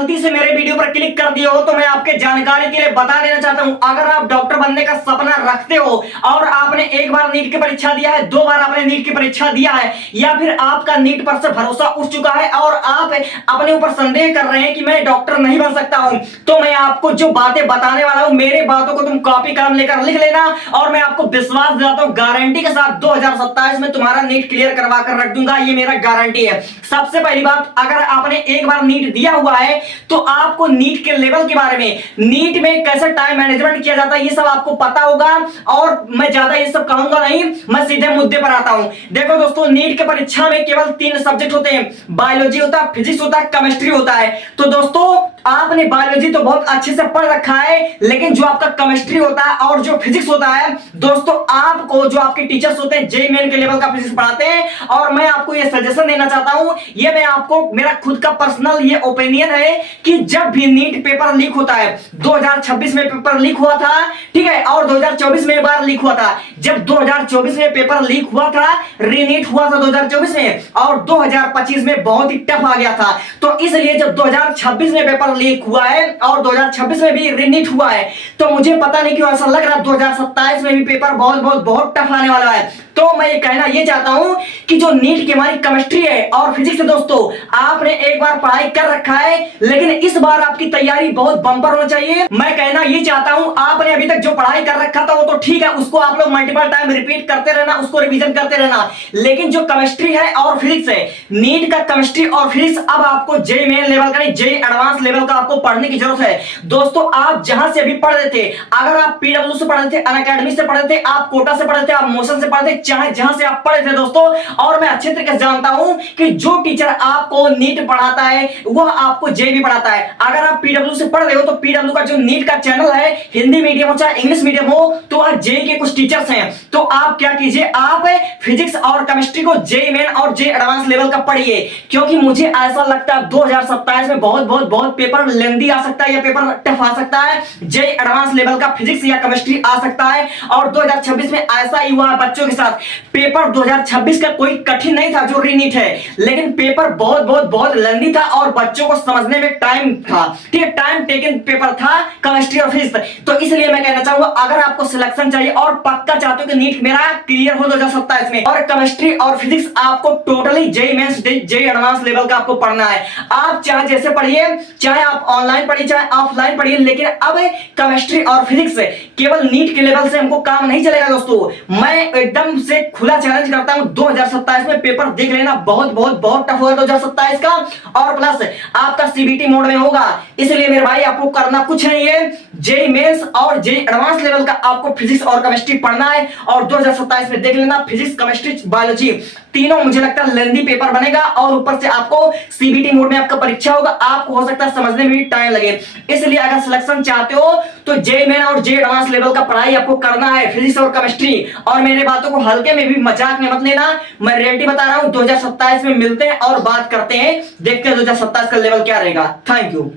गलती से मेरे वीडियो पर क्लिक कर दिए हो तो मैं आपके जानकारी के लिए बता देना चाहता हूं, अगर आप डॉक्टर बनने का सपना रखते हो और आपने एक बार नीट की परीक्षा दिया है, 2 बार आपने नीट की परीक्षा दिया है, या फिर आपका नीट पर से भरोसा उठ चुका है और आप अपने ऊपर संदेह कर रहे हैं कि मैं डॉक्टर नहीं बन सकता हूं, तो मैं आपको जो बातें बताने वाला हूं, मेरे बातों को तुम कॉपी कलम लेकर लिख लेना और मैं आपको विश्वास दिलाता हूं, गारंटी के साथ 2027 में तुम्हारा नीट क्लियर करवा कर रख दूंगा। ये मेरा गारंटी है। सबसे पहली बात, अगर आपने एक बार नीट दिया हुआ है तो आपको नीट के लेवल के बारे में, नीट में कैसे टाइम मैनेजमेंट किया जाता है, ये सब आपको पता होगा। और मैं ज्यादा ये सब कहूंगा नहीं, मैं सीधे मुद्दे पर आता हूं। देखो दोस्तों, नीट की परीक्षा में केवल 3 सब्जेक्ट होते हैं, बायोलॉजी होता है, फिजिक्स होता है, केमिस्ट्री होता है। तो दोस्तों, आपने बायोलॉजी तो बहुत अच्छे से पढ़ रखा है, लेकिन जो आपका केमिस्ट्री होता है और जो फिजिक्स होता है दोस्तों, आपको जो आपके टीचर्स होते हैं जेईई मेन के लेवल का फिजिक्स पढ़ाते हैं। और मैं आपको ये सजेशन देना चाहता हूं, ये मैं आपको, मेरा खुद का पर्सनल ये ओपिनियन है कि जब भी नीट पेपर लीक होता है, 2026 में पेपर लीक हुआ था, ठीक है, और 2024 में एक बार लीक हुआ था। जब 2024 में पेपर लीक हुआ था, रीनीट हुआ था 2024 में, और 2025 में बहुत ही टफ आ गया था। तो इसलिए जब 2026 में पेपर लीक हुआ है और 2026 में भी रीनीट हुआ है, तो मुझे पता नहीं क्यों ऐसा लग रहा है 2027 में भी पेपर बहुत बहुत बहुत टफ आने वाला है। तो मैं ये कहना ये चाहता हूं कि जो नीट की हमारी केमिस्ट्री है और फिजिक्स है दोस्तों, आपने एक बार पढ़ाई कर रखा है, लेकिन इस बार आपकी तैयारी बहुत बम्पर होना चाहिए। मैं कहना ये चाहता हूं, आपने अभी तक जो पढ़ाई कर रखा था वो तो ठीक है, उसको आप लोग मल्टीपल टाइम रिपीट करते रहना, उसको रिवीजन करते रहना। लेकिन जो केमिस्ट्री है और फिजिक्स है, नीट का केमिस्ट्री और फिजिक्स अब आपको जेईई मेन लेवल का नहीं, जेईई एडवांस लेवल का आपको पढ़ने की जरूरत है। दोस्तों, आप जहां से अभी पढ़ रहे थे, अगर आप पीडब्ल्यू से पढ़ रहे थे, अनअकैडमी से पढ़ रहे थे, आप कोटा से पढ़ रहे थे, आप मोशन से पढ़ रहे थे, चाहे जहां से आप पढ़े थे दोस्तों, और मैं अच्छे तरीके से जानता हूं कि जो टीचर आपको नीट पढ़ाता है वह आपको जेईई भी पढ़ाता है। अगर आप पीडब्ल्यू से पढ़ रहे हो तो पीडब्ल्यू का जो नीट का चैनल है, हिंदी मीडियम हो चाहे इंग्लिश मीडियम हो, तो वह जेईई के कुछ टीचर्स हैं। तो आप क्या कीजिए, आप फिजिक्स और केमिस्ट्री को जेईई मेन और जेईई एडवांस लेवल का पढ़िए, क्योंकि मुझे ऐसा लगता है 2027 में बहुत बहुत बहुत पेपर लेंदी आ सकता है या पेपर टफ आ सकता है, जेईई एडवांस लेवल का फिजिक्स या केमिस्ट्री आ सकता है। और 2026 में ऐसा ही हुआ बच्चों के साथ। पेपर 2026 का कोई कठिन नहीं था जो रीनीट है, लेकिन पेपर बहुत बहुत बहुत लेंदी था और बच्चों को समझने में टाइम था, ठीक है, टाइम टेकन पेपर था केमिस्ट्री और फिजिक्स। तो इसलिए मैं कहना चाहूंगा, अगर आपको सिलेक्शन चाहिए और पक्का चाहते हो कि नीट मेरा क्लियर हो 2027 में, और केमिस्ट्री और फिजिक्स आपको totally JEE mains JEE advance level का आपको पढ़ना है। आप चाहे जैसे पढ़िए, चाहे आप ऑनलाइन पढ़िए चाहे ऑफलाइन पढ़िए, लेकिन अब केमिस्ट्री और फिजिक्स केवल नीट के लेवल से हमको काम नहीं चलेगा दोस्तों। मैं एकदम से खुला चैलेंज करता हूं, 2027 में पेपर देख लेना, बहुत बहुत बहुत टफ होगा 2027 का, और प्लस आपका सीबीटी मोड में होगा। इसलिए मेरे भाई, आपको करना कुछ नहीं है, जेईई मेंस और जेईई एडवांस लेवल का आपको फिजिक्स और केमिस्ट्री पढ़ना है, और 2027 में देख लेना फिजिक्स, केमिस्ट्री, बायोलॉजी तीनों मुझे लगता है लेंदी पेपर बनेगा, और ऊपर से आपको सीबीटी मोड में आपका परीक्षा होगा, आपको हो सकता है समझने में भी टाइम लगे। इसलिए अगर सिलेक्शन चाहते हो तो जेईई मेन और जेईई एडवांस लेवल का पढ़ाई आपको करना है, फिजिक्स और केमिस्ट्री। और मेरे बातों को हल्के में भी, मजाक में मत लेना, मैं रियलिटी बता रहा हूं। 2027 में मिलते हैं और बात करते हैं, देखते हैं 2027 का लेवल क्या रहेगा। Thank you.